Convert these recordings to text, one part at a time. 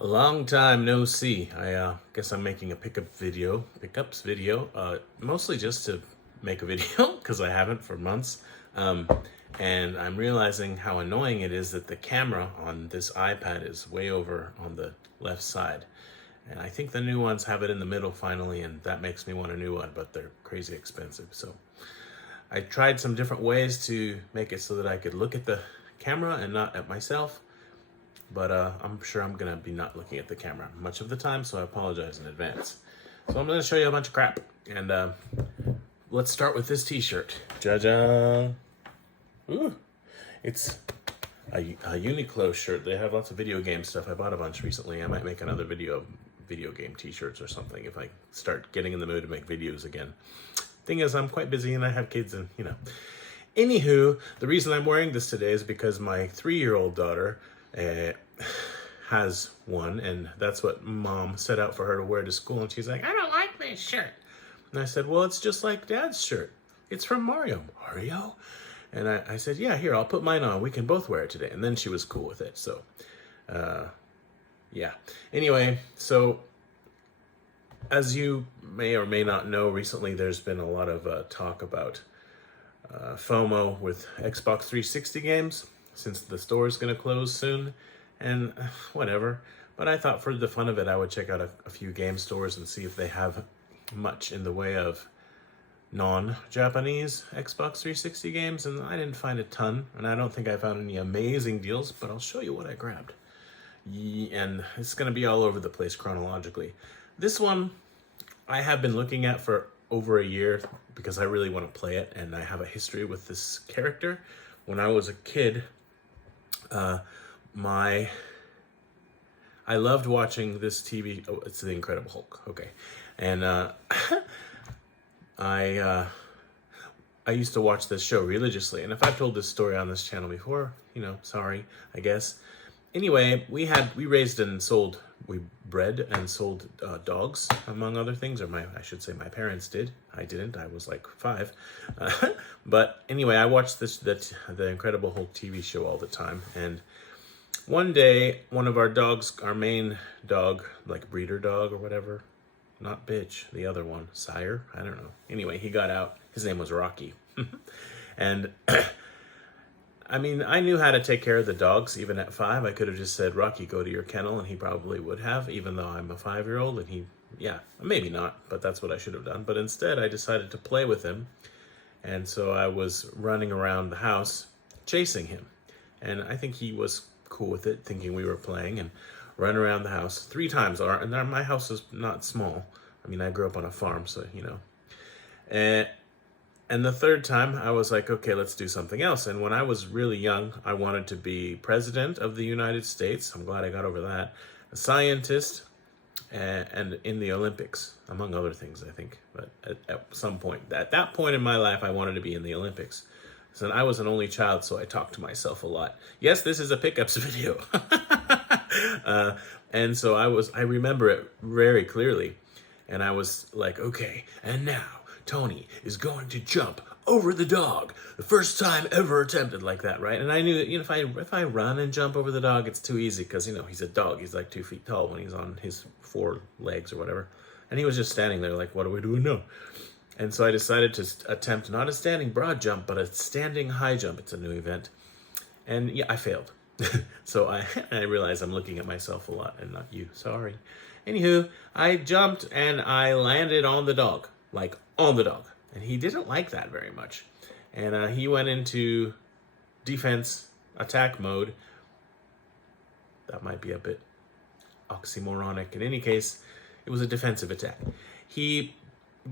A long time no see. I guess I'm making a pickups video, mostly just to make a video because I haven't for months. Um, and I'm realizing how annoying it is that the camera on this iPad is way over on the left side. And I think the new ones have it in the middle finally, and that makes me want a new one, but they're crazy expensive. So I tried some different ways to make it so that I could look at the camera and not at myself. But I'm sure I'm gonna be not looking at the camera much of the time, so I apologize in advance. So I'm gonna show you a bunch of crap, and let's start with this t-shirt. Ja-ja! Ooh, it's a Uniqlo shirt. They have lots of video game stuff. I bought a bunch recently. I might make another video of video game t-shirts or something if I start getting in the mood to make videos again. Thing is, I'm quite busy and I have kids and, Anywho, the reason I'm wearing this today is because my 3-year-old daughter has one, and that's what mom set out for her to wear to school, and she's like, I don't like this shirt. And I said, well, it's just like dad's shirt. It's from Mario. Mario? And I said, yeah, here, I'll put mine on. We can both wear it today. And then she was cool with it. So, yeah. Anyway, so as you may or may not know, recently there's been a lot of talk about FOMO with Xbox 360 games, since the store is going to close soon, and whatever. But I thought for the fun of it, I would check out a few game stores and see if they have much in the way of non-Japanese Xbox 360 games, and I didn't find a ton, and I don't think I found any amazing deals, but I'll show you what I grabbed. And it's going to be all over the place chronologically. This one I have been looking at for over a year because I really want to play it, and I have a history with this character. When I was a kid, I loved watching this TV. Oh, it's The Incredible Hulk. Okay, and I used to watch this show religiously. And if I've told this story on this channel before, sorry, I guess. Anyway, we bred and sold dogs, among other things, or I should say my parents did. I didn't, I was like 5. But anyway, I watched the Incredible Hulk TV show all the time, and one day, one of our dogs, our main dog, like breeder dog or whatever, not bitch, the other one, sire, I don't know. Anyway, he got out, his name was Rocky. And I mean, I knew how to take care of the dogs, even at 5. I could have just said, Rocky, go to your kennel, and he probably would have, even though I'm a 5-year-old, and yeah, maybe not, but that's what I should have done. But instead, I decided to play with him, and so I was running around the house, chasing him. And I think he was cool with it, thinking we were playing, and run around the house 3 times. And my house is not small. I mean, I grew up on a farm, so, And the 3rd time, I was like, okay, let's do something else. And when I was really young, I wanted to be president of the United States. I'm glad I got over that. A scientist, and in the Olympics, among other things, I think. But at some point, at that point in my life, I wanted to be in the Olympics. So I was an only child, so I talked to myself a lot. Yes, this is a pickups video. And so I remember it very clearly. And I was like, okay, and now Tony is going to jump over the dog. The first time ever attempted, like that, right? And I knew that, if I run and jump over the dog, it's too easy because, he's a dog. He's like 2 feet tall when he's on his 4 legs or whatever. And he was just standing there like, what are we doing now? And so I decided to attempt not a standing broad jump, but a standing high jump. It's a new event. And yeah, I failed. So I realized I'm looking at myself a lot and not you. Sorry. Anywho, I jumped and I landed on the dog. Like, on the dog. And he didn't like that very much. And he went into defense attack mode. That might be a bit oxymoronic. In any case, it was a defensive attack. He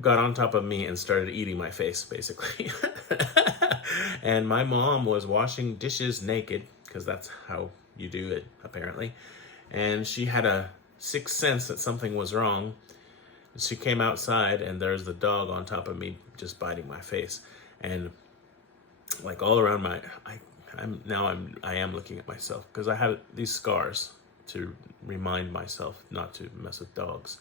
got on top of me and started eating my face, basically. And my mom was washing dishes naked, because that's how you do it, apparently. And she had a 6th sense that something was wrong. She came outside, and there's the dog on top of me just biting my face. And like all around I am looking at myself, because I have these scars to remind myself not to mess with dogs.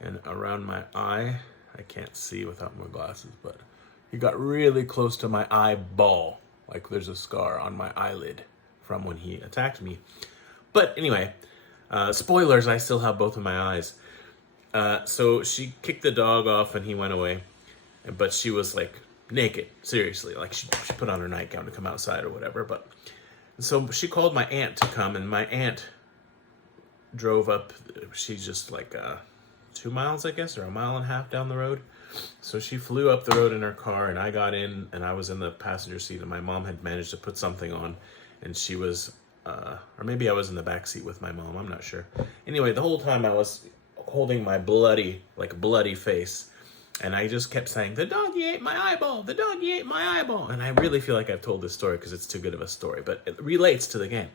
And around my eye, I can't see without my glasses, but he got really close to my eyeball. Like there's a scar on my eyelid from when he attacked me. But anyway, Spoilers, I still have both of my eyes. So she kicked the dog off and he went away. But she was like naked, seriously. Like she put on her nightgown to come outside or whatever. But so she called my aunt to come, and my aunt drove up. She's just like 2 miles, I guess, or 1.5 miles down the road. So she flew up the road in her car, and I got in, and I was in the passenger seat, and my mom had managed to put something on, and she was, or maybe I was in the back seat with my mom, I'm not sure. Anyway, the whole time I was holding my bloody face, and I just kept saying, the doggy ate my eyeball, the doggy ate my eyeball, and I really feel like I've told this story because it's too good of a story, but it relates to the game.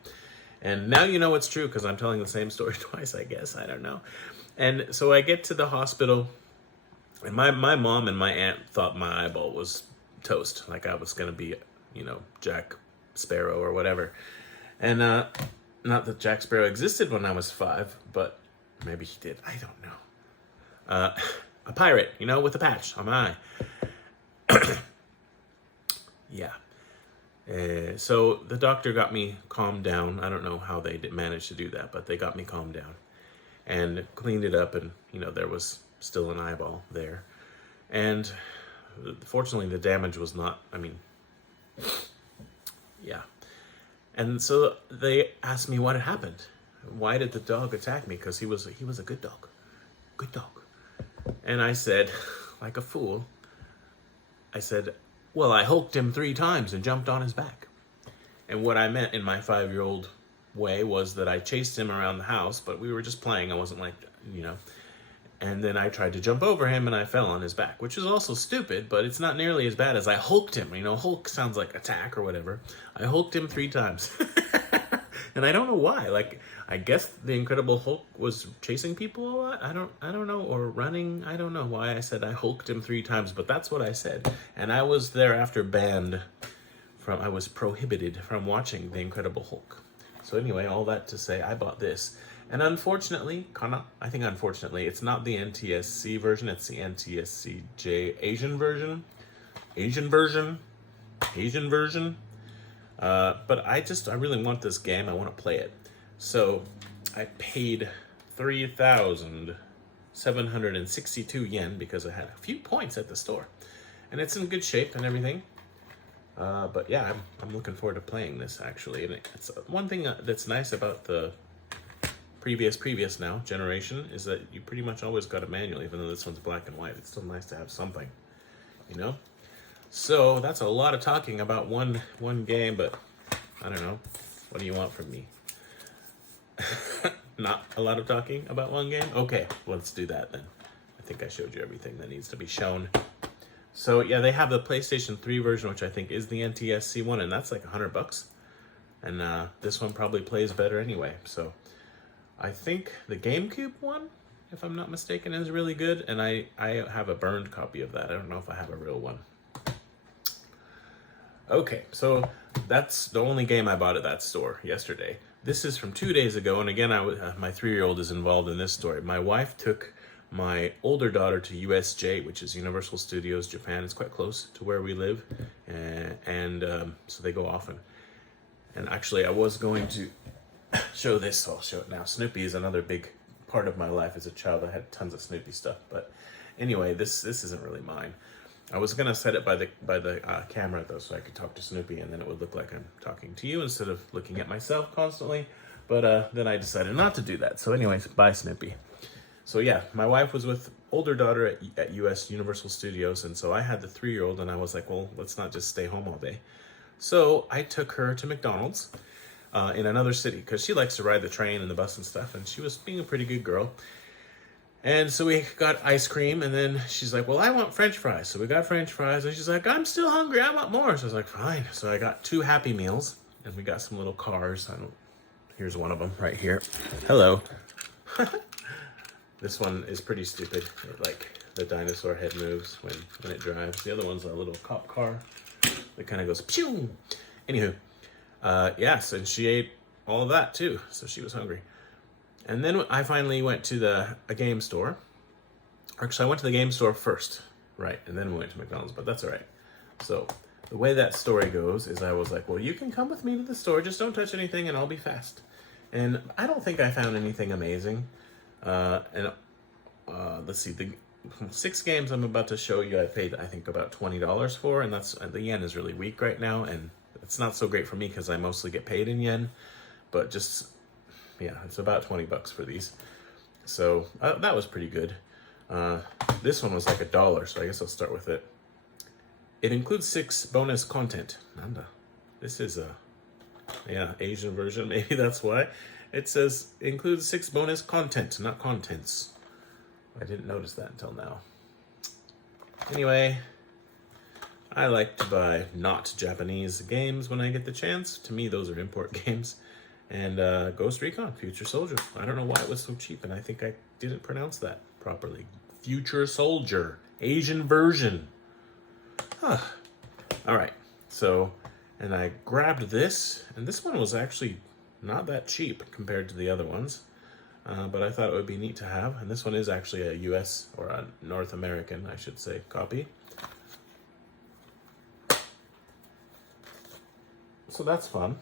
And now you know it's true because I'm telling the same story twice, I guess, I don't know. And so I get to the hospital, and my mom and my aunt thought my eyeball was toast, like I was going to be, Jack Sparrow or whatever. And not that Jack Sparrow existed when I was 5, but maybe he did. I don't know. A pirate, with a patch on my eye. Yeah. So the doctor got me calmed down. I don't know how they managed to do that, but they got me calmed down and cleaned it up, and, there was still an eyeball there. And fortunately, the damage was not, yeah. And so they asked me what had happened. Why did the dog attack me? Because he was a good dog. Good dog. And I said, like a fool, I said, well, I hulked him 3 times and jumped on his back. And what I meant in my 5-year-old way was that I chased him around the house, but we were just playing. I wasn't like, And then I tried to jump over him and I fell on his back, which is also stupid, but it's not nearly as bad as I hulked him. Hulk sounds like attack or whatever. I hulked him 3 times. And I don't know why. Like, I guess the Incredible Hulk was chasing people a lot. I don't know, or running. I don't know why I said I hulked him 3 times, but that's what I said. And I was thereafter banned from, I was prohibited from watching the Incredible Hulk. So anyway, all that to say, I bought this. And unfortunately, it's not the NTSC version, it's the NTSCJ Asian version. But I really want this game. I want to play it. So I paid 3,762 yen because I had a few points at the store. And it's in good shape and everything. But yeah, I'm looking forward to playing this, actually. And it's one thing that's nice about the previous now generation is that you pretty much always got a manual, even though this one's black and white. It's still nice to have something, So that's a lot of talking about one game, but I don't know. What do you want from me? Not a lot of talking about one game? Okay, let's do that then. I think I showed you everything that needs to be shown. So yeah, they have the PlayStation 3 version, which I think is the NTSC one, and that's like $100. And this one probably plays better anyway. So I think the GameCube one, if I'm not mistaken, is really good. And I have a burned copy of that. I don't know if I have a real one. Okay, so that's the only game I bought at that store yesterday. This is from 2 days ago, and again, my 3-year-old is involved in this story. My wife took my older daughter to USJ, which is Universal Studios Japan. It's quite close to where we live, and so they go often. And actually, I was going to show this, so I'll show it now. Snoopy is another big part of my life as a child. I had tons of Snoopy stuff, but anyway, this isn't really mine. I was gonna set it by the camera though, so I could talk to Snoopy, and then it would look like I'm talking to you instead of looking at myself constantly. But then I decided not to do that. So anyways, bye Snoopy. So yeah, my wife was with older daughter at US Universal Studios, and so I had the 3-year-old, and I was like, well, let's not just stay home all day. So I took her to McDonald's in another city because she likes to ride the train and the bus and stuff, and she was being a pretty good girl. And so we got ice cream, and then she's like, well, I want French fries. So we got French fries, and she's like, I'm still hungry, I want more. So I was like, fine. So I got 2 Happy Meals, and we got some little cars. Here's one of them right here. Hello. This one is pretty stupid. Like, the dinosaur head moves when it drives. The other one's a little cop car that kind of goes, pew! Anywho, yes, and she ate all of that, too. So she was hungry. And then I finally went to a game store. Actually, I went to the game store first, right? And then we went to McDonald's, but that's all right. So the way that story goes is I was like, well, you can come with me to the store. Just don't touch anything and I'll be fast. And I don't think I found anything amazing. And let's see, the 6 games I'm about to show you, I paid, I think, about $20 for, and that's, the yen is really weak right now, and it's not so great for me because I mostly get paid in yen, but just, yeah, it's about 20 bucks for these. So that was pretty good. This one was like $1, so I guess I'll start with it. It includes 6 bonus content. This is a, yeah, Asian version, maybe that's why. It says includes 6 bonus content, not contents. I didn't notice that until now. Anyway, I like to buy not Japanese games when I get the chance. To me, those are import games. And Ghost Recon, Future Soldier. I don't know why it was so cheap, and I think I didn't pronounce that properly. Future Soldier, Asian version. Huh. All right, so, and I grabbed this, and this one was actually not that cheap compared to the other ones, but I thought it would be neat to have, and this one is actually a US, or a North American, I should say, copy. So that's fun.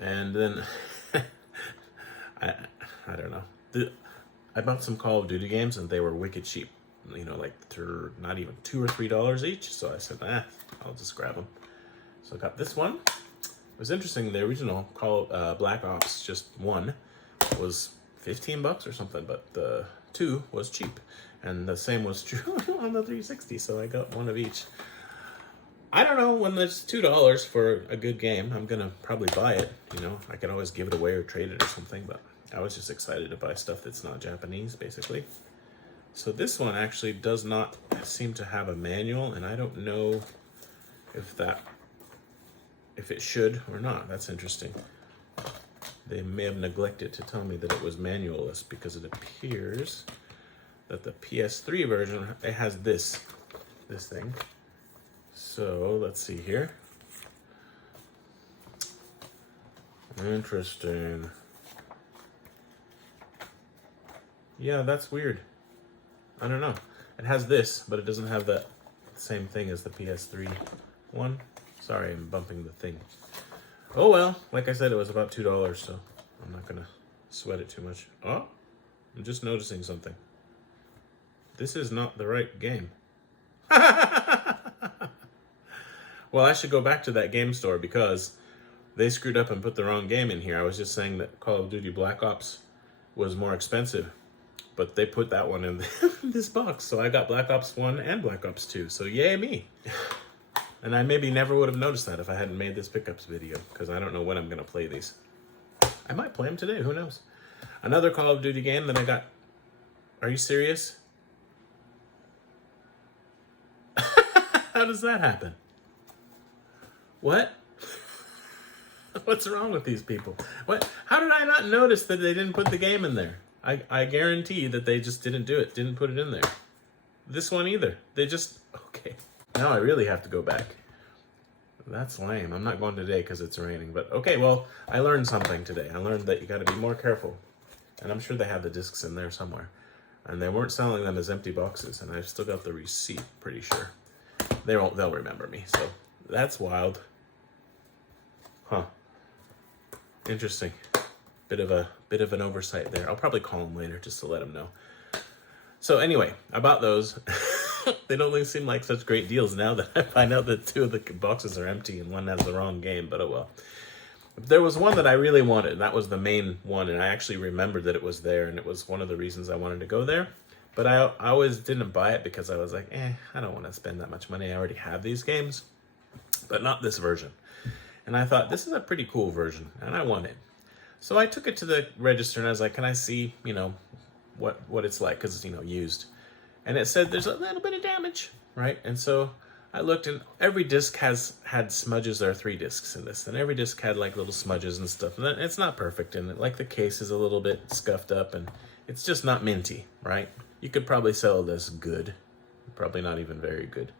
And then, I don't know. I bought some Call of Duty games, and they were wicked cheap. You know, like not even $2 or $3 each. So I said, I'll just grab them. So I got this one. It was interesting. The original Black Ops just 1 was 15 bucks or something, but the 2 was cheap, and the same was true on the 360. So I got one of each. I don't know, when there's $2 for a good game, I'm gonna probably buy it. You know, I could always give it away or trade it or something, but I was just excited to buy stuff that's not Japanese, basically. So this one actually does not seem to have a manual, and I don't know if it should or not. That's interesting. They may have neglected to tell me that it was manualless, because it appears that the PS3 version, it has this thing. So let's see here. Interesting. Yeah, that's weird. I don't know. It has this, but it doesn't have that same thing as the PS3 one. Sorry, I'm bumping the thing. Oh well, like I said, it was about $2, so I'm not gonna sweat it too much. Oh, I'm just noticing something. This is not the right game. Well, I should go back to that game store because they screwed up and put the wrong game in here. I was just saying that Call of Duty Black Ops was more expensive, but they put that one in this box. So I got Black Ops 1 and Black Ops 2. So yay me. And I maybe never would have noticed that if I hadn't made this pickups video, because I don't know when I'm going to play these. I might play them today, who knows. Another Call of Duty game that I got. Are you serious? How does that happen? What? What's wrong with these people? What? How did I not notice that they didn't put the game in there? I guarantee that they just didn't do it, didn't put it in there. This one either. They just, okay. Now I really have to go back. That's lame. I'm not going today because it's raining, but okay, well, I learned something today. I learned that you got to be more careful. And I'm sure they have the discs in there somewhere. And they weren't selling them as empty boxes, and I've still got the receipt, pretty sure. They'll remember me, so that's wild. Huh. Interesting. Bit of an oversight there. I'll probably call them later just to let them know. So anyway, I bought those. They don't really seem like such great deals now that I find out that 2 of the boxes are empty and one has the wrong game, but oh well. There was one that I really wanted, and that was the main one, and I actually remembered that it was there, and it was one of the reasons I wanted to go there. But I always didn't buy it because I was like, I don't want to spend that much money. I already have these games, but not this version. And I thought, this is a pretty cool version, and I want it. So I took it to the register, and I was like, can I see, what it's like, because it's, used. And it said there's a little bit of damage, right? And so I looked, and every disc had smudges. There are 3 discs in this, and every disc had like little smudges and stuff. And it's not perfect, and like the case is a little bit scuffed up, and it's just not minty, right? You could probably sell it as good, probably not even very good.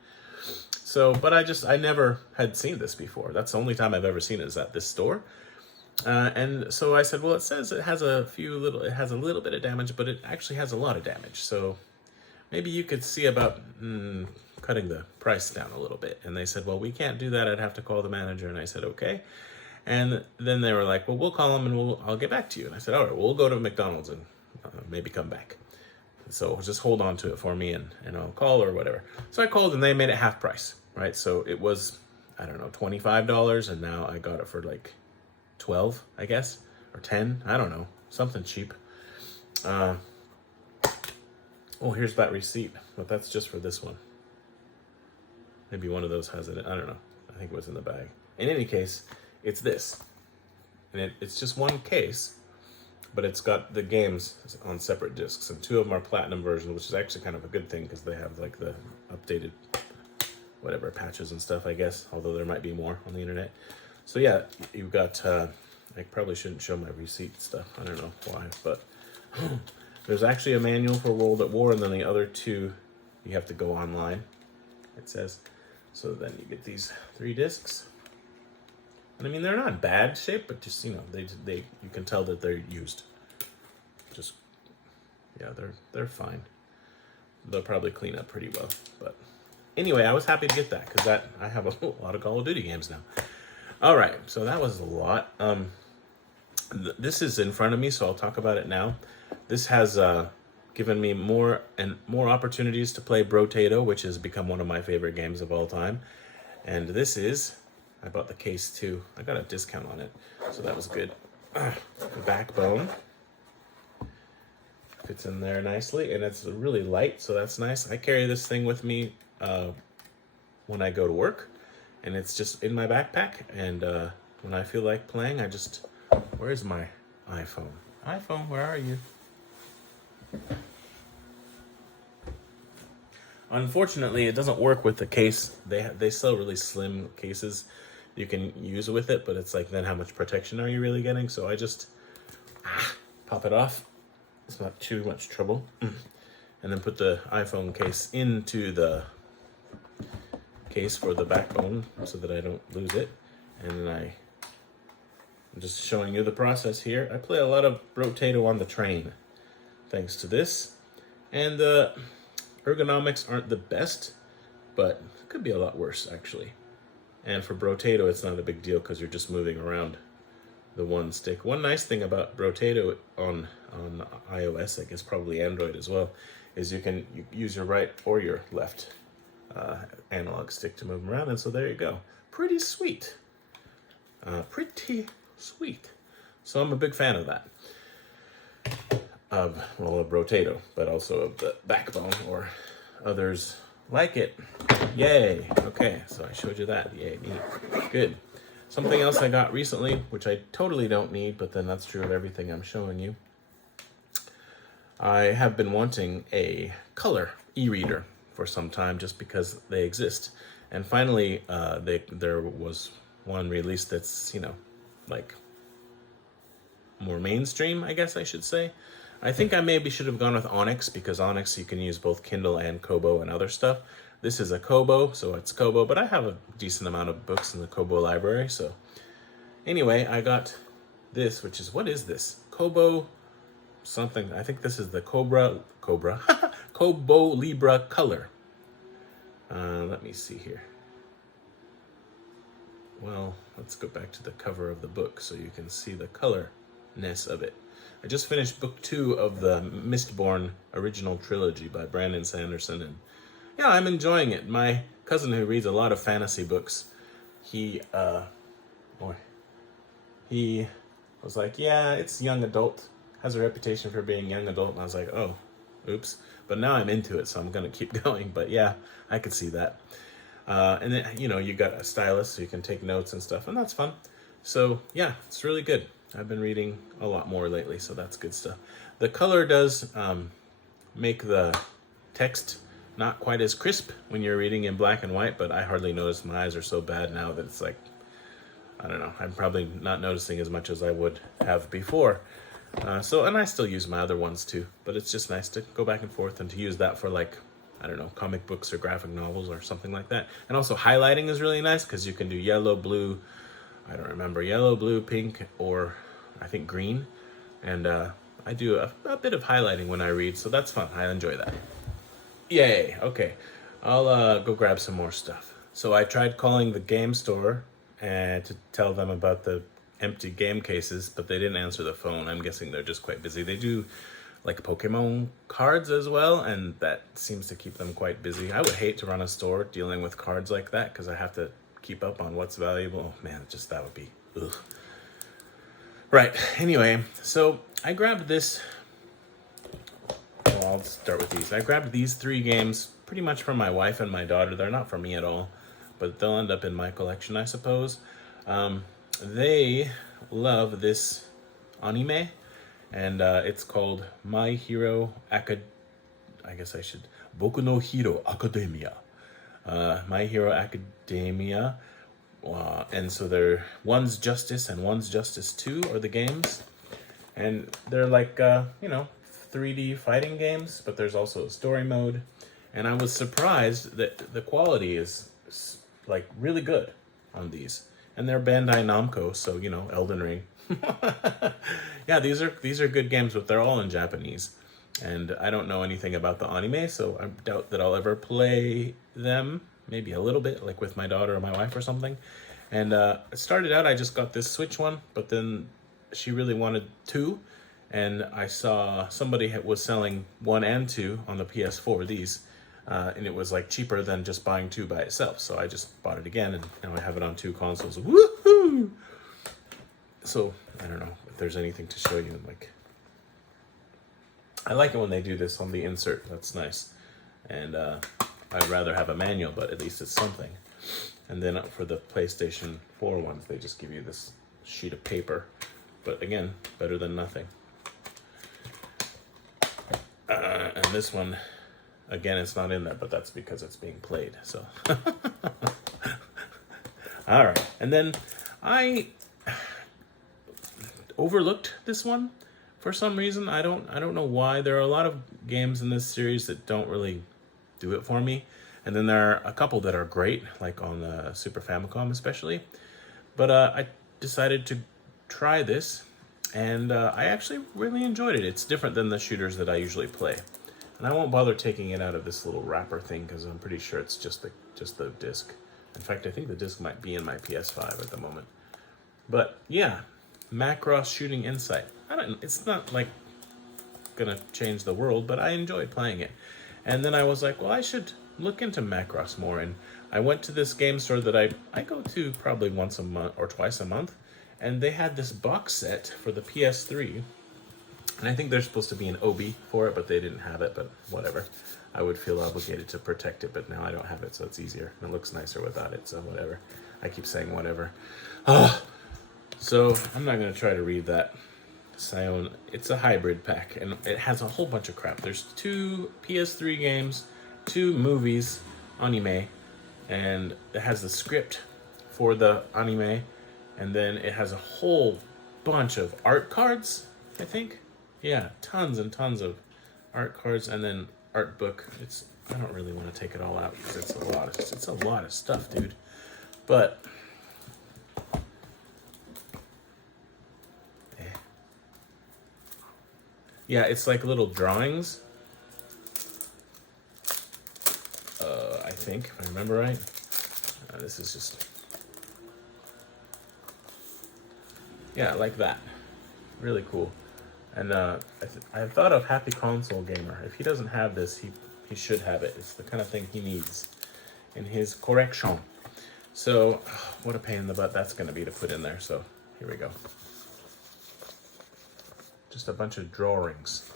So, but I never had seen this before. That's the only time I've ever seen it is at this store. And so I said, well, it says it has a little bit of damage, but it actually has a lot of damage. So maybe you could see about cutting the price down a little bit. And they said, well, we can't do that. I'd have to call the manager. And I said, okay. And then they were like, well, we'll call them and I'll get back to you. And I said, all right, we'll go to McDonald's and maybe come back. So just hold on to it for me and I'll call or whatever. So I called and they made it half price, right? So it was, I don't know, $25, and now I got it for like 12, I guess, or 10. I don't know, something cheap. Oh, here's that receipt, but that's just for this one. Maybe one of those has it. I don't know. I think it was in the bag. In any case, it's this. And it's just one case, but it's got the games on separate discs, and 2 of them are platinum versions, which is actually kind of a good thing because they have like the updated whatever patches and stuff, I guess, although there might be more on the internet. So yeah, you've got, I probably shouldn't show my receipt stuff. I don't know why, but there's actually a manual for World at War, and then the other 2, you have to go online, it says. So then you get these 3 discs. And I mean, they're not in bad shape, but just, you know, they you can tell that they're used. Just, yeah, they're fine. They'll probably clean up pretty well. But anyway, I was happy to get that because I have a lot of Call of Duty games now. All right, so that was a lot. This is in front of me, so I'll talk about it now. This has given me more and more opportunities to play Brotato, which has become one of my favorite games of all time. And this is, I bought the case too. I got a discount on it, so that was good. The Backbone fits in there nicely, and it's really light, so that's nice. I carry this thing with me when I go to work, and it's just in my backpack. And when I feel like playing, I just, where's my iPhone? iPhone, where are you? Unfortunately, it doesn't work with the case. They sell really slim cases you can use with it, but it's like, then how much protection are you really getting? So I just pop it off. It's not too much trouble. And then put the iPhone case into the case for the Backbone so that I don't lose it. And then I'm just showing you the process here. I play a lot of Brotato on the train, thanks to this. And the ergonomics aren't the best, but it could be a lot worse, actually. And for Brotato, it's not a big deal because you're just moving around the one stick. One nice thing about Brotato on iOS, I guess probably Android as well, is you can use your right or your left analog stick to move them around. And so there you go. Pretty sweet. Pretty sweet. So I'm a big fan of that. Of Brotato, but also of the Backbone or others like it. Yay. Okay, so I showed you that. Yay, neat. Good. Something else I got recently, which I totally don't need, but then that's true of everything I'm showing you. I have been wanting a color e-reader for some time just because they exist. And finally, there was one released that's, you know, like more mainstream, I guess I should say. I think I maybe should have gone with Onyx, because Onyx you can use both Kindle and Kobo and other stuff. This is a Kobo, so it's Kobo, but I have a decent amount of books in the Kobo library, so. Anyway, I got this, which is, what is this? Kobo something. I think this is the Kobo Libra Color. Let me see here. Well, let's go back to the cover of the book so you can see the colorness of it. I just finished book 2 of the Mistborn original trilogy by Brandon Sanderson, and yeah, I'm enjoying it. My cousin, who reads a lot of fantasy books, he was like, yeah, it's young adult, has a reputation for being young adult, and I was like, oh, oops. But now I'm into it, so I'm gonna keep going. But yeah, I could see that. And then, you know, you got a stylus so you can take notes and stuff, and that's fun. So yeah, it's really good. I've been reading a lot more lately, so that's good stuff. The color does make the text not quite as crisp when you're reading in black and white, but I hardly notice. My eyes are so bad now that it's like, I don't know, I'm probably not noticing as much as I would have before. And I still use my other ones too, but it's just nice to go back and forth and to use that for, like, I don't know, comic books or graphic novels or something like that. And also highlighting is really nice because you can do yellow, blue, I don't remember, yellow, blue, pink, or I think green. And I do a bit of highlighting when I read, so that's fun. I enjoy that. Yay, okay. I'll go grab some more stuff. So I tried calling the game store, and to tell them about the empty game cases, but they didn't answer the phone. I'm guessing they're just quite busy. They do like Pokemon cards as well, and that seems to keep them quite busy. I would hate to run a store dealing with cards like that because I have to keep up on what's valuable. Oh man, just that would be ugh. Right. Anyway, so I grabbed this. Well, I'll start with these. I grabbed these 3 games pretty much for my wife and my daughter. They're not for me at all, but they'll end up in my collection, I suppose. They love this anime, and it's called My Hero I guess I should... Boku no Hero Academia. My Hero Academia. And so one's Justice and one's Justice 2 are the games. And they're like, 3D fighting games, but there's also a story mode. And I was surprised that the quality is like really good on these. And they're Bandai Namco, so Elden Ring. Yeah, these are good games, but they're all in Japanese. And I don't know anything about the anime, so I doubt that I'll ever play them. Maybe a little bit, like with my daughter or my wife or something. And it started out, I just got this Switch one, but then she really wanted 2. And I saw somebody was selling 1 and 2 on the PS4, these. And it was like cheaper than just buying 2 by itself. So I just bought it again, and now I have it on 2 consoles. Woohoo! So I don't know if there's anything to show you. I like it when they do this on the insert. That's nice. And I'd rather have a manual, but at least it's something. And then for the PlayStation 4 ones, they just give you this sheet of paper. But again, better than nothing. And this one, again, it's not in there, but that's because it's being played. So, all right. And then I overlooked this one for some reason. I don't know why. There are a lot of games in this series that don't really do it for me. And then there are a couple that are great, like on the Super Famicom especially. But I decided to try this, and I actually really enjoyed it. It's different than the shooters that I usually play. And I won't bother taking it out of this little wrapper thing because I'm pretty sure it's just the disc. In fact, I think the disc might be in my PS5 at the moment. But yeah, Macross Shooting Insight. It's not like gonna change the world, but I enjoyed playing it. And then I was like, well, I should look into Macross more. And I went to this game store that I go to probably once a month or twice a month. And they had this box set for the PS3. And I think there's supposed to be an Obi for it, but they didn't have it, but whatever. I would feel obligated to protect it, but now I don't have it, so it's easier. And it looks nicer without it, so whatever. I keep saying whatever. So I'm not going to try to read that. Sion, it's a hybrid pack, and it has a whole bunch of crap. There's 2 PS3 games, 2 movies, anime, and it has the script for the anime, and then it has a whole bunch of art cards, I think. Yeah, tons and tons of art cards, and then art book. I don't really want to take it all out because it's a lot of stuff, dude. But yeah, it's like little drawings. I think, if I remember right. This is just, yeah, like that. Really cool. And I thought of Happy Console Gamer. If he doesn't have this, he should have it. It's the kind of thing he needs in his collection. So, what a pain in the butt that's going to be to put in there. So, here we go. Just a bunch of drawings.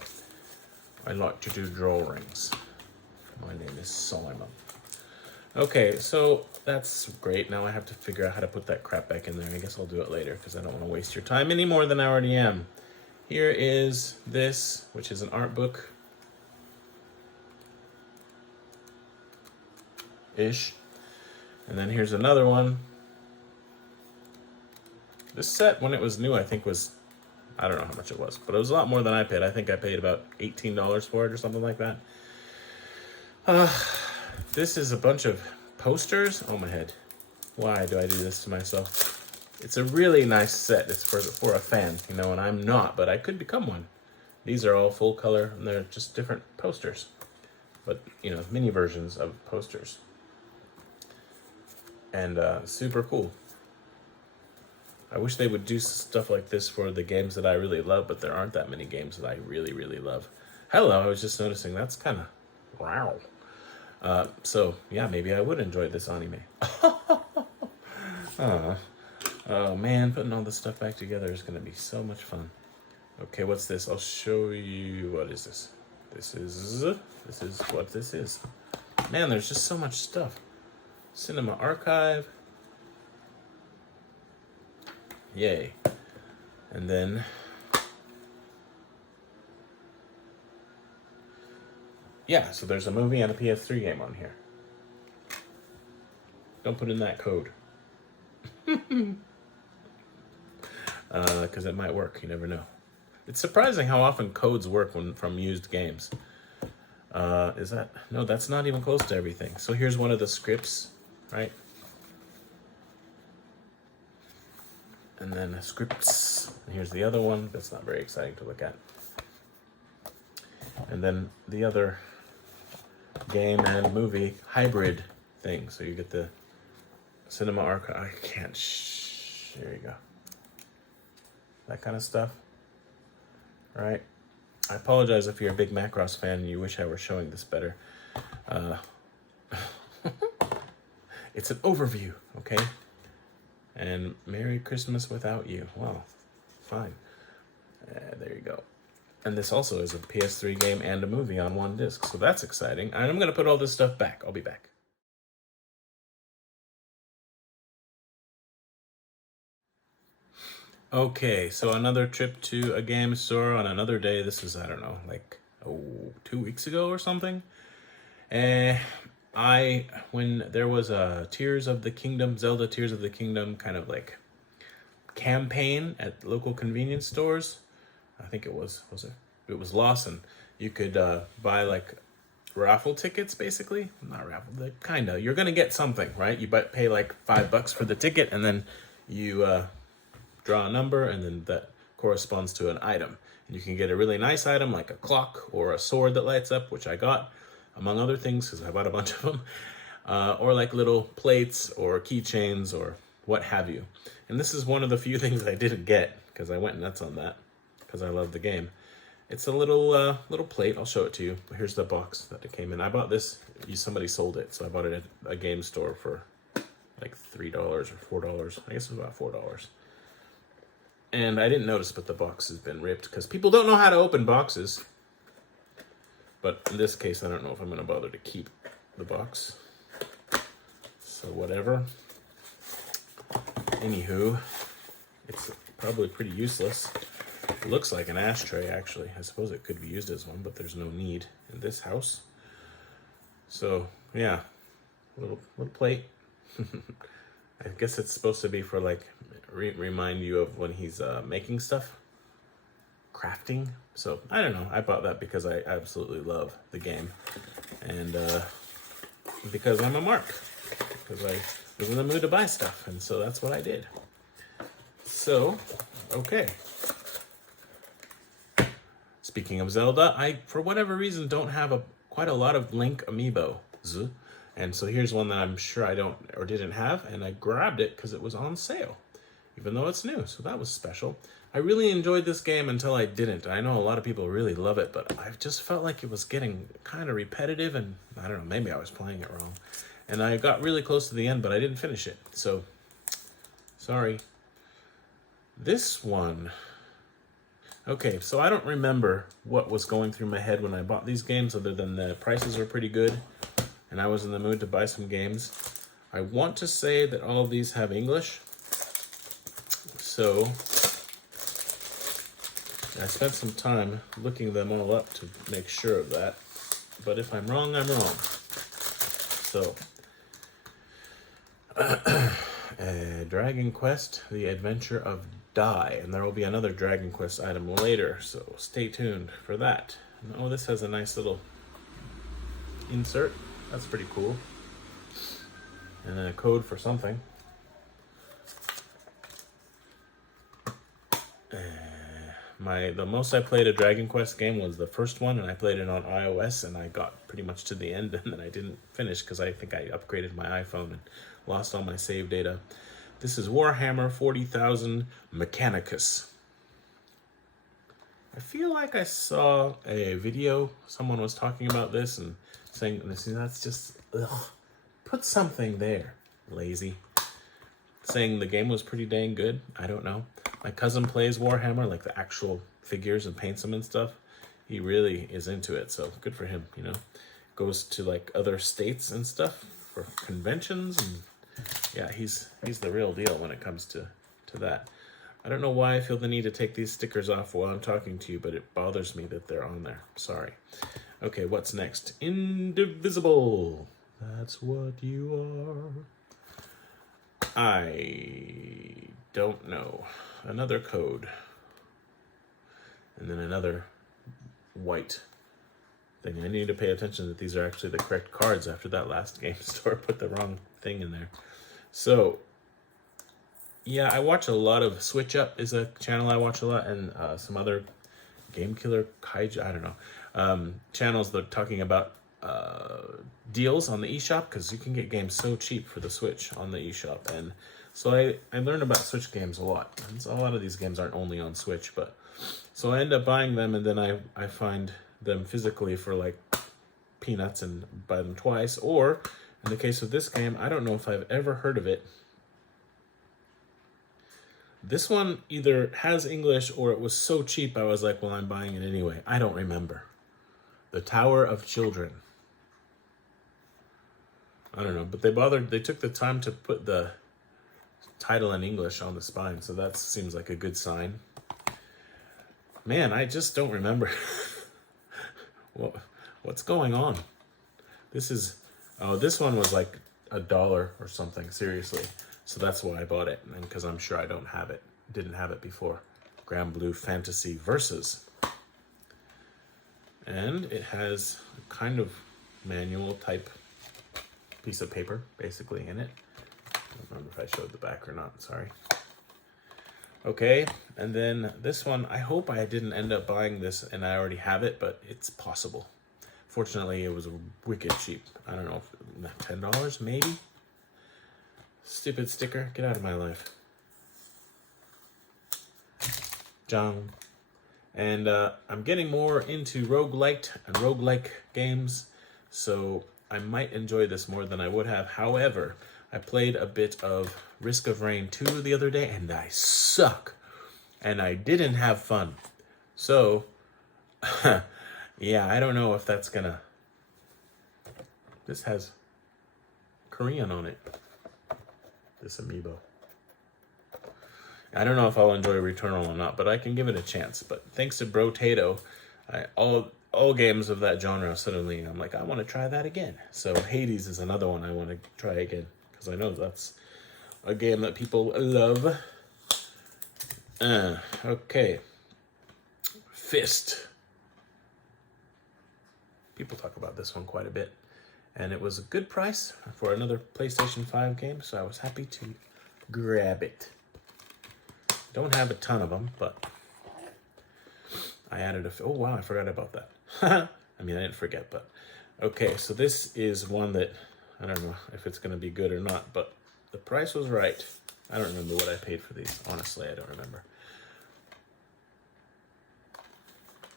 I like to do drawings. My name is Simon. Okay, so that's great. Now I have to figure out how to put that crap back in there. I guess I'll do it later because I don't want to waste your time any more than I already am. Here is this, which is an art book. Ish. And then here's another one. This set, when it was new, I think was, I don't know how much it was, but it was a lot more than I paid. I think I paid about $18 for it or something like that. This is a bunch of posters. Oh, my head. Why do I do this to myself? It's a really nice set. It's for a fan, and I'm not, but I could become one. These are all full color, and they're just different posters. But, mini versions of posters. And super cool. I wish they would do stuff like this for the games that I really love, but there aren't that many games that I really, really love. Hello, I was just noticing that's kind of wow. So yeah, maybe I would enjoy this anime. Oh man, putting all this stuff back together is gonna be so much fun. Okay, what's this? I'll show you. What is this? This is what this is. Man, there's just so much stuff. Cinema Archive. Yay. And then yeah, so there's a movie and a PS3 game on here. Don't put in that code. Because it might work, you never know. It's surprising how often codes work from used games. Is that? No, that's not even close to everything. So here's one of the scripts, right? And then scripts. And here's the other one. That's not very exciting to look at. And then the other game and movie hybrid thing. So you get the Cinema Archive. I can't. Here you go. That kind of stuff. Right? I apologize if you're a big Macross fan and you wish I were showing this better. It's an overview, okay? And Merry Christmas Without You. Well, fine. There you go. And this also is a PS3 game and a movie on one disc, so that's exciting. And I'm going to put all this stuff back. I'll be back. Okay, so another trip to a game store on another day. This is, I don't know, like 2 weeks ago or something. When there was a Tears of the Kingdom, Zelda Tears of the Kingdom kind of like campaign at local convenience stores. I think it was Lawson. You could buy like raffle tickets, basically. Not raffle, like kinda. You're gonna get something, right? You pay like $5 for the ticket, and then you draw a number, and then that corresponds to an item. And you can get a really nice item like a clock or a sword that lights up, which I got, among other things, because I bought a bunch of them, or like little plates or keychains or what have you. And this is one of the few things I didn't get, because I went nuts on that, because I love the game. It's a little plate. I'll show it to you. Here's the box that it came in. I bought this. Somebody sold it, so I bought it at a game store for like $3 or $4. I guess it was about $4. And I didn't notice, but the box has been ripped because people don't know how to open boxes. But in this case, I don't know if I'm going to bother to keep the box. So whatever. Anywho, it's probably pretty useless. It looks like an ashtray, actually. I suppose it could be used as one, but there's no need in this house. So, yeah. Little plate. I guess it's supposed to be for, like, remind you of when he's making stuff. Crafting. So, I don't know. I bought that because I absolutely love the game. And because I'm a mark. Because I was in the mood to buy stuff. And so that's what I did. So, okay. Speaking of Zelda, I, for whatever reason, don't have quite a lot of Link amiibos. And so here's one that I'm sure I don't or didn't have, and I grabbed it because it was on sale, even though it's new. So that was special. I really enjoyed this game until I didn't. I know a lot of people really love it, but I just felt like it was getting kind of repetitive, and I don't know, maybe I was playing it wrong. And I got really close to the end, but I didn't finish it. So, sorry. This one... Okay, so I don't remember what was going through my head when I bought these games, other than the prices were pretty good, and I was in the mood to buy some games. I want to say that all of these have English, so I spent some time looking them all up to make sure of that, but if I'm wrong, I'm wrong. So, Dragon Quest, The Adventure of Dai, and there will be another Dragon Quest item later, so stay tuned for that. Oh, this has a nice little insert. That's pretty cool. And then a code for something. The most I played a Dragon Quest game was the first one, and I played it on iOS, and I got pretty much to the end, and then I didn't finish because I think I upgraded my iPhone and lost all my save data. This is Warhammer 40,000 Mechanicus. I feel like I saw a video. Someone was talking about this and saying, that's just, ugh. Put something there, lazy. Saying the game was pretty dang good. I don't know. My cousin plays Warhammer, like the actual figures, and paints them and stuff. He really is into it, so good for him, you know. Goes to like other states and stuff for conventions, and yeah, he's the real deal when it comes to that. I don't know why I feel the need to take these stickers off while I'm talking to you, but it bothers me that they're on there. Sorry. Okay, what's next? Indivisible. That's what you are. I don't know. Another code. And then another white thing. I need to pay attention that these are actually the correct cards after that last game store put the wrong thing in there. So, yeah, I watch a lot of Switch Up is a channel I watch a lot, and some other Game Killer Kaiju, I don't know, channels that are talking about deals on the eShop, because you can get games so cheap for the Switch on the eShop. And so I learned about Switch games a lot. And so a lot of these games aren't only on Switch, but so I end up buying them, and then I find them physically for like peanuts and buy them twice. Or in the case of this game, I don't know if I've ever heard of it. This one either has English or it was so cheap I was like, well, I'm buying it anyway. I don't remember. The Tower of Children. I don't know, but they took the time to put the title in English on the spine, so that seems like a good sign. Man, I just don't remember. What's going on? This one was like $1 or something, seriously. So that's why I bought it, and because I'm sure I didn't have it before. Granblue Fantasy Versus. And it has a kind of manual type piece of paper, basically, in it. I don't remember if I showed the back or not, sorry. Okay, and then this one, I hope I didn't end up buying this and I already have it, but it's possible. Fortunately, it was wicked cheap. I don't know, $10 maybe? Stupid sticker, get out of my life. Jung. And I'm getting more into roguelike and roguelike games, so I might enjoy this more than I would have. However, I played a bit of Risk of Rain 2 the other day, and I suck. And I didn't have fun. So, yeah, I don't know if that's gonna... This has Korean on it. This amiibo. I don't know if I'll enjoy Returnal or not, but I can give it a chance. But thanks to Brotato, all games of that genre, suddenly I'm like, I want to try that again. So Hades is another one I want to try again, because I know that's a game that people love. Okay. Fist. People talk about this one quite a bit. And it was a good price for another PlayStation 5 game, so I was happy to grab it. Don't have a ton of them, but I added oh wow, I forgot about that. I mean, I didn't forget, but okay, so this is one that I don't know if it's going to be good or not, but the price was right. I don't remember what I paid for these. Honestly, I don't remember.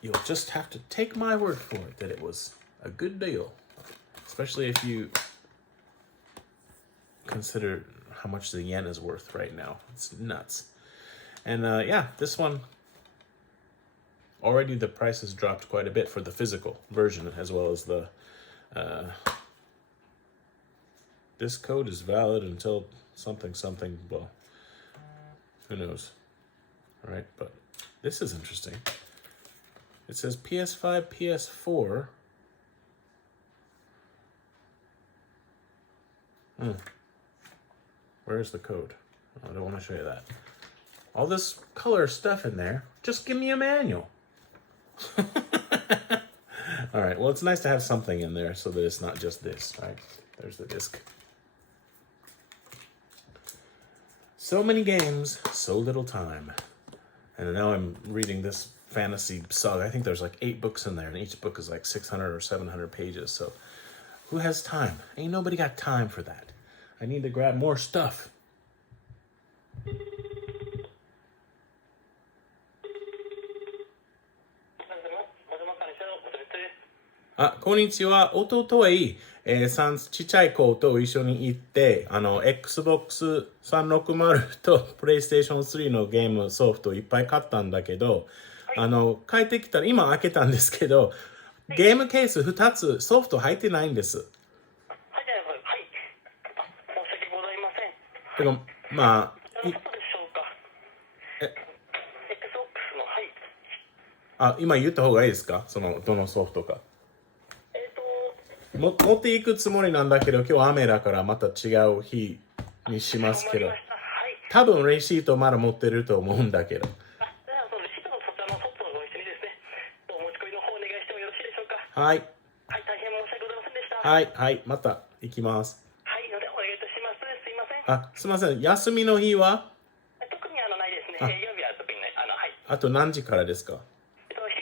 You'll just have to take my word for it that it was a good deal, especially if you consider how much the yen is worth right now. It's nuts. And yeah, this one, already the price has dropped quite a bit for the physical version, as well as the, this code is valid until something, well, who knows, all right, but this is interesting. It says PS5, PS4. Where's the code? Oh, I don't want to show you that. All this color stuff in there. Just give me a manual. All right, well, it's nice to have something in there so that it's not just this, right? There's the disc. So many games, so little time. And now I'm reading this fantasy saga. I think there's like 8 books in there, and each book is like 600 or 700 pages. So who has time? Ain't nobody got time for that. I need to grab more stuff. あ、こんにちは。おととい、ちっちゃい子と一緒に行って、Xbox 360と PlayStation 3のゲームソフトいっぱい買ったんだけど、帰ってきたら、今開けたんですけど、ゲームケース2つソフト入ってないんです。はい、はい。申し訳ございません。てか、まあ、どういうことでしょうか。Xbox の、はい。今言った方がいいですか？どのソフトか。持っていくつもりなんだけど、今日雨だからまた違う日にしますけど、はい。多分レシートまだ持ってると思うんだけど。じゃあ、そのレシートのそちらのソフトをご一緒にですね、お持ち込みの方お願いしてもよろしいでしょうか。はい。はい、大変申し訳ございませんでした。はい、はい、また行きます。はい、のでお願いいたします。すいません。すいません、休みの日は特にないですね。営業日は特にない。はい。あと何時からですか？昼の12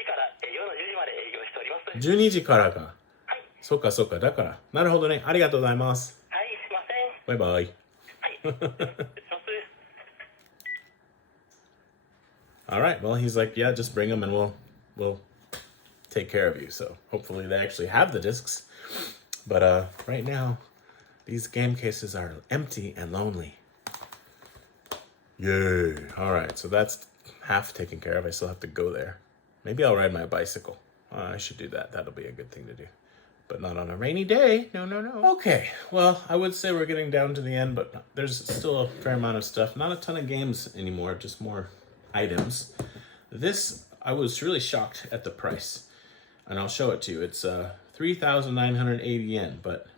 時から夜の10時まで営業しております。12時からか。はい。そっかそっか、だから。なるほどね。ありがとうございます。はい、すいません。バイバイ。はい。失礼します。All right. Well, he's like, yeah, just bring them and we'll take care of you. So hopefully they actually have the discs. But right now, these game cases are empty and lonely. Yay. All right. So that's half taken care of. I still have to go there. Maybe I'll ride my bicycle. I should do that. That'll be a good thing to do. But not on a rainy day. No, no, no. Okay. Well, I would say we're getting down to the end, but there's still a fair amount of stuff. Not a ton of games anymore, just more items. This, I was really shocked at the price. And I'll show it to you. It's 3,980 yen, but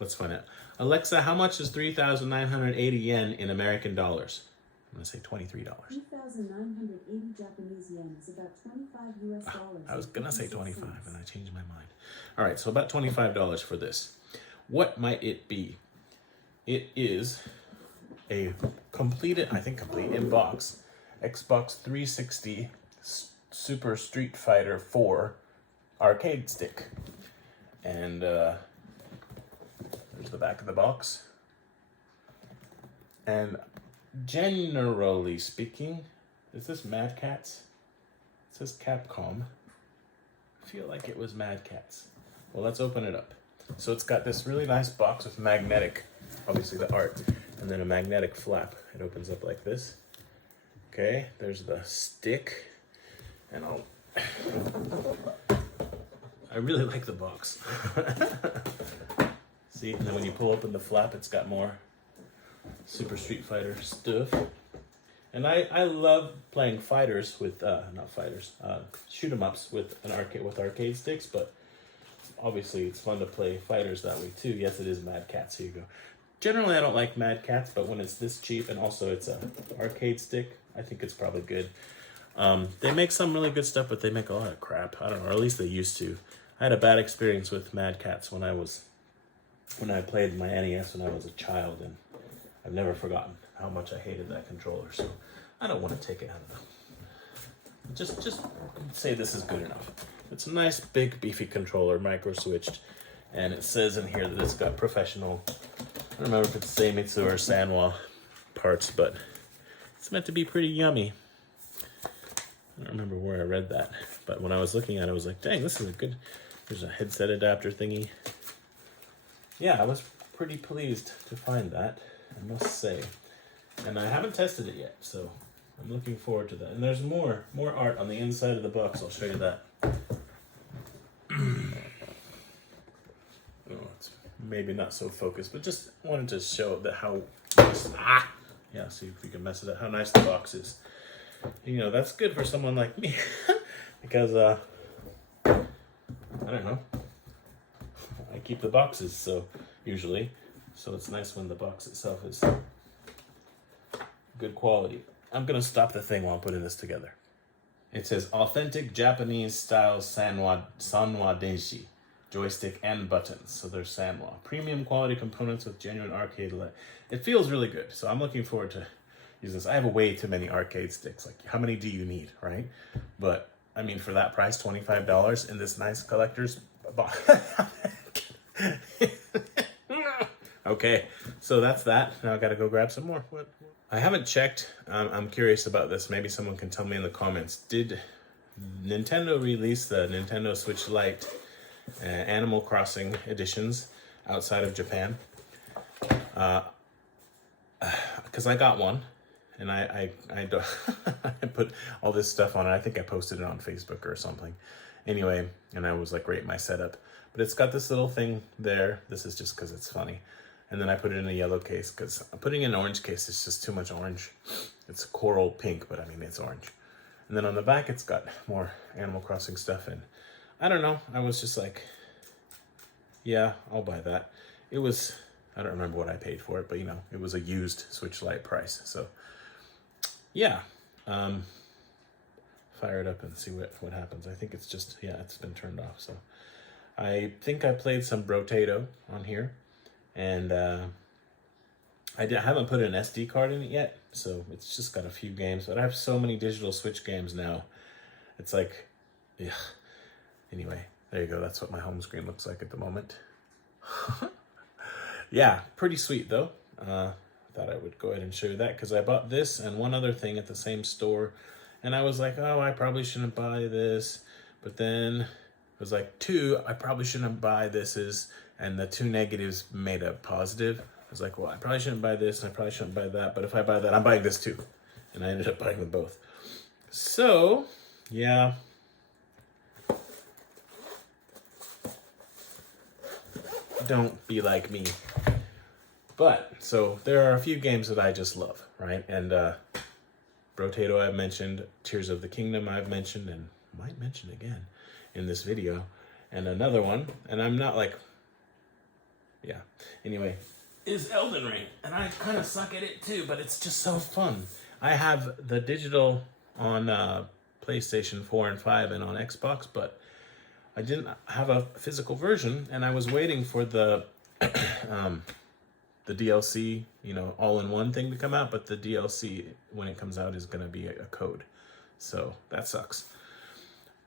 let's find out. Alexa, how much is 3,980 yen in American dollars? I'm going to say $23. 3,980 Japanese yen is about 25 US dollars. I was going to say 25 and I changed my mind. All right, so about $25 for this. What might it be? It is a completed, I think complete in box, Xbox 360 Super Street Fighter 4 arcade stick. And there's the back of the box. And generally speaking, is this Mad Catz? It says Capcom. I feel like it was Mad Catz. Well, let's open it up. So it's got this really nice box with magnetic, obviously the art, and then a magnetic flap. It opens up like this. Okay, there's the stick. And I really like the box. See, and then when you pull open the flap, it's got more Super Street Fighter stuff. And I love playing fighters with, not fighters, shoot 'em ups with arcade sticks, but obviously it's fun to play fighters that way too. Yes, it is Mad Catz, here you go. Generally I don't like Mad Catz, but when it's this cheap and also it's a arcade stick, I think it's probably good. They make some really good stuff, but they make a lot of crap. I don't know, or at least they used to. I had a bad experience with Mad Catz when I played my NES when I was a child, and I've never forgotten how much I hated that controller. So I don't want to take it out of them. Just say this is good enough. It's a nice, big, beefy controller, micro switched, and it says in here that it's got professional. I don't remember if it's Seimitsu or Sanwa parts, but it's meant to be pretty yummy. I don't remember where I read that, but when I was looking at it, I was like, dang, this is a good, there's a headset adapter thingy. Yeah, I was pretty pleased to find that, I must say. And I haven't tested it yet, so I'm looking forward to that. And there's more art on the inside of the box. I'll show you that. Oh, it's maybe not so focused, but just wanted to show that how nice, yeah, see if we can mess it up, how nice the box is. You know, that's good for someone like me because I don't know, I keep the boxes so usually, so it's nice when the box itself is good quality. I'm gonna stop the thing while I'm putting this together. It says authentic Japanese style Sanwa Denshi joystick and buttons, so they're Sanwa premium quality components with genuine arcade light. It feels really good, so I'm looking forward to use this. I have way too many arcade sticks. Like, how many do you need, right? But I mean, for that price, $25 in this nice collector's box. Okay, so that's that. Now I gotta go grab some more. What? I haven't checked. I'm curious about this. Maybe someone can tell me in the comments. Did Nintendo release the Nintendo Switch Lite Animal Crossing editions outside of Japan. Because I got one, and I don't I put all this stuff on it. I think I posted it on Facebook or something. Anyway, and I was like, rate my setup. But it's got this little thing there. This is just because it's funny. And then I put it in a yellow case because putting it in an orange case is just too much orange. It's coral pink, but I mean, it's orange. And then on the back, it's got more Animal Crossing stuff in. I don't know. I was just like, yeah, I'll buy that. It was, I don't remember what I paid for it, but you know, it was a used Switch Lite price. So yeah, fire it up and see what happens. I think it's just, yeah, it's been turned off. So I think I played some Brotato on here, and I haven't put an SD card in it yet, so it's just got a few games. But I have so many digital Switch games now. It's like, yeah. Anyway, there you go. That's what my home screen looks like at the moment. Yeah, pretty sweet though. Thought I would go ahead and show you that because I bought this and one other thing at the same store, and I was like, oh, I probably shouldn't buy this. But then it was like, I probably shouldn't buy this, and the two negatives made a positive. I was like, well, I probably shouldn't buy this, and I probably shouldn't buy that. But if I buy that, I'm buying this too. And I ended up buying them both. So, yeah. Don't be like me. But, so there are a few games that I just love, right? And Brotato I've mentioned, Tears of the Kingdom I've mentioned, and might mention again in this video. And another one, and I'm not like, yeah. Anyway, is Elden Ring. And I kind of suck at it too, but it's just so fun. I have the digital on PlayStation 4 and 5 and on Xbox, but I didn't have a physical version, and I was waiting for the DLC, you know, all-in-one thing to come out, but the DLC, when it comes out, is going to be a code. So that sucks.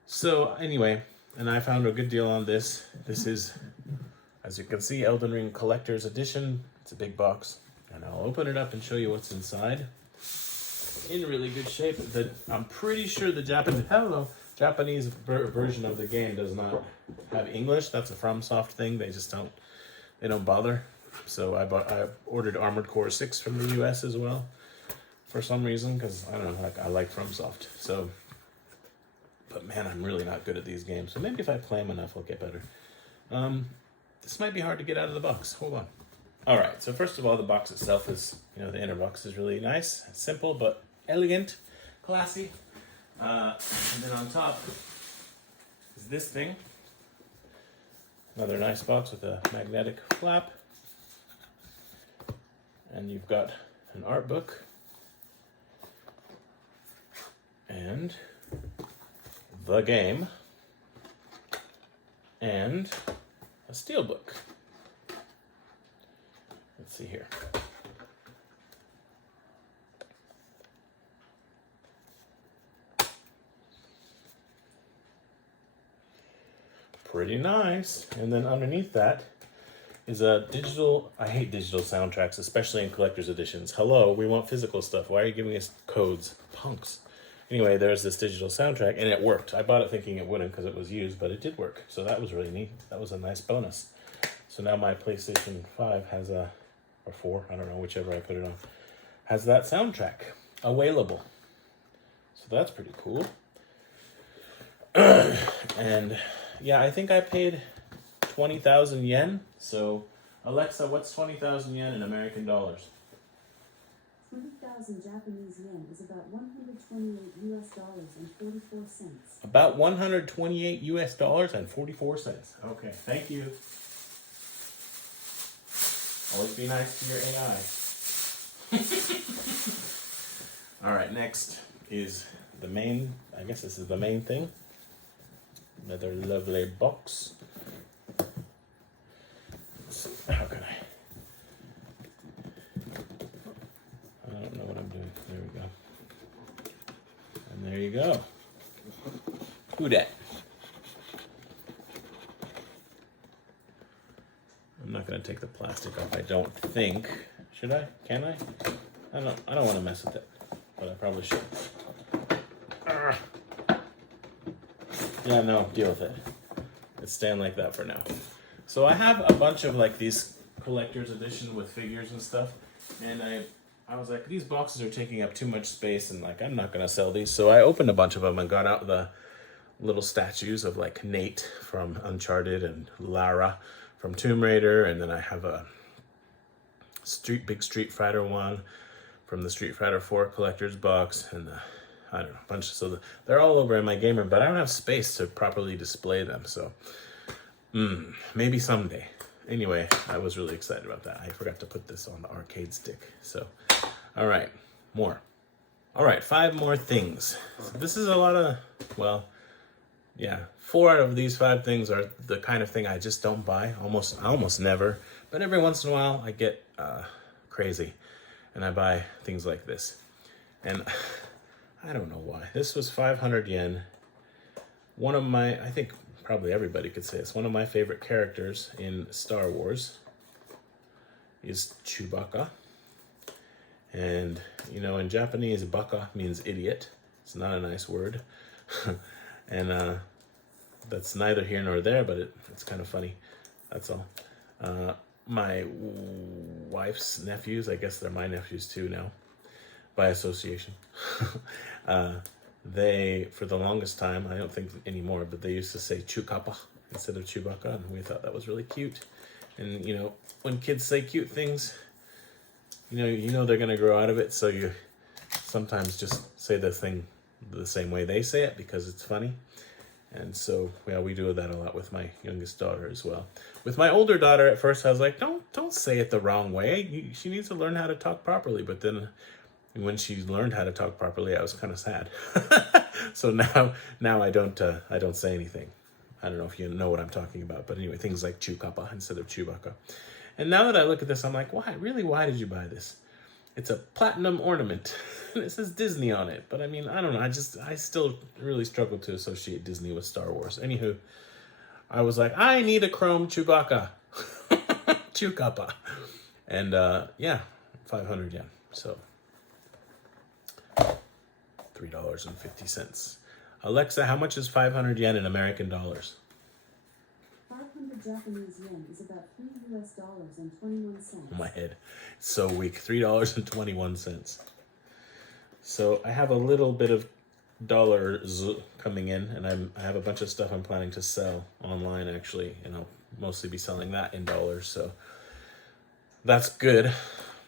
So anyway, and I found a good deal on this. This is, as you can see, Elden Ring Collector's Edition. It's a big box, and I'll open it up and show you what's inside. In really good shape. I'm pretty sure the Japanese version of the game does not have English. That's a FromSoft thing. They just don't bother. So I ordered Armored Core 6 from the US as well for some reason, because I don't know, I like FromSoft. So, but man, I'm really not good at these games. So maybe if I play them enough, I'll get better. This might be hard to get out of the box. Hold on. All right. So first of all, the box itself is, you know, the inner box is really nice, simple but elegant, classy. And then on top is this thing. Another nice box with a magnetic flap. And you've got an art book. And the game. And a steel book. Let's see here. Pretty nice. And then underneath that is a digital, I hate digital soundtracks, especially in collector's editions. Hello, we want physical stuff. Why are you giving us codes? Punks. Anyway, there's this digital soundtrack, and it worked. I bought it thinking it wouldn't because it was used, but it did work. So that was really neat. That was a nice bonus. So now my PlayStation 5 has or 4, I don't know, whichever I put it on, has that soundtrack available. So that's pretty cool. And yeah, I think I paid 20,000 yen. So, Alexa, what's 20,000 yen in American dollars? 20,000 Japanese yen is about $128 and 44 cents. About $128 and 44 cents. Okay, thank you. Always be nice to your AI. All right, next is the main, I guess this is the main thing. Another lovely box. How can I don't know what I'm doing. There we go. And there you go. Who dat? I'm not gonna take the plastic off, I don't think. Should I? Can I? I don't want to mess with it, but I probably should. Yeah, no, deal with it. It's staying like that for now. So I have a bunch of like these collector's edition with figures and stuff, and I was like, these boxes are taking up too much space, and like I'm not gonna sell these. So I opened a bunch of them and got out the little statues of like Nate from Uncharted and Lara from Tomb Raider, and then I have a big Street Fighter one from the Street Fighter 4 collector's box, and I don't know, a bunch. So they're all over in my game room, but I don't have space to properly display them. So maybe someday. Anyway, I was really excited about that. I forgot to put this on the arcade stick. So, all right, more. All right, 5 more things. So this is a lot of, well, yeah, 4 out of these 5 things are the kind of thing I just don't buy, almost never. But every once in a while, I get crazy, and I buy things like this. And I don't know why. This was 500 yen. One of my, I think probably everybody could say it's one of my favorite characters in Star Wars is Chewbacca. And, you know, in Japanese, baka means idiot. It's not a nice word. And that's neither here nor there, but it's kind of funny. That's all. My wife's nephews, I guess they're my nephews too now, by association. They, for the longest time, I don't think anymore, but they used to say Chewkappa instead of Chewbacca, and we thought that was really cute. And, you know, when kids say cute things, you know they're going to grow out of it, so you sometimes just say the thing the same way they say it because it's funny. And so, yeah, we do that a lot with my youngest daughter as well. With my older daughter, at first I was like, don't say it the wrong way. She needs to learn how to talk properly. But then when she learned how to talk properly, I was kind of sad. So now I don't say anything. I don't know if you know what I'm talking about, but anyway, things like Chewkappa instead of Chewbacca. And now that I look at this, I'm like, why did you buy this? It's a platinum ornament. It says Disney on it, but I mean, I don't know. I still really struggle to associate Disney with Star Wars. Anywho, I was like, I need a chrome Chewbacca. Chewkappa. And yeah, 500 yen. So $3.50. Alexa, how much is 500 yen in American dollars? 500 Japanese yen is about $3 and 21 cents. My head. It's so weak. $3.21. So I have a little bit of dollars coming in, and I have a bunch of stuff I'm planning to sell online, actually, and I'll mostly be selling that in dollars. So that's good.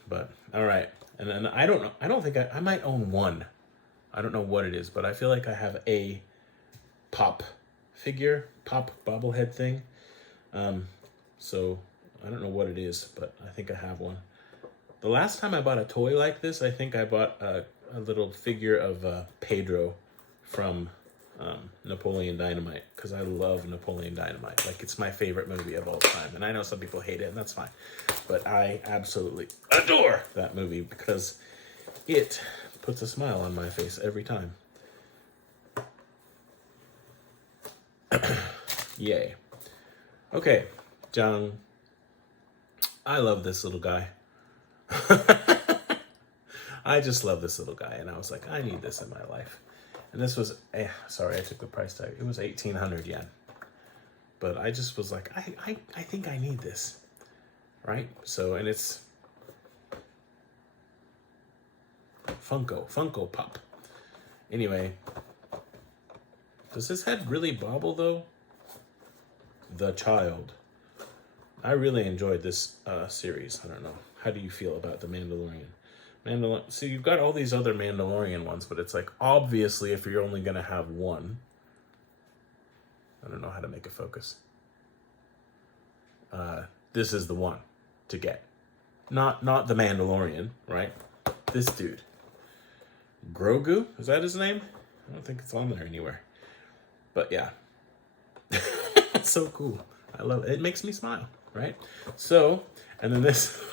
But all right. And then I don't know. I don't think I might own one. I don't know what it is, but I feel like I have a pop bobblehead thing. So I don't know what it is, but I think I have one. The last time I bought a toy like this, I think I bought a little figure of Pedro from Napoleon Dynamite, because I love Napoleon Dynamite. Like, it's my favorite movie of all time. And I know some people hate it, and that's fine. But I absolutely adore that movie because it puts a smile on my face every time. Yay. Okay, Jung. I love this little guy. I just love this little guy, and I was like, I need this in my life. And this was, sorry, I took the price tag. It was 1,800 yen. But I just was like, I think I need this, right? So, and it's Funko Pop. Anyway, does his head really bobble though? The Child. I really enjoyed this series. I don't know. How do you feel about The Mandalorian? So you've got all these other Mandalorian ones, but it's like, obviously, if you're only going to have one, I don't know how to make it focus. This is the one to get. Not The Mandalorian, right? This dude. Grogu? Is that his name? I don't think it's on there anywhere. But yeah. It's so cool. I love it. It makes me smile, right? So, and then this...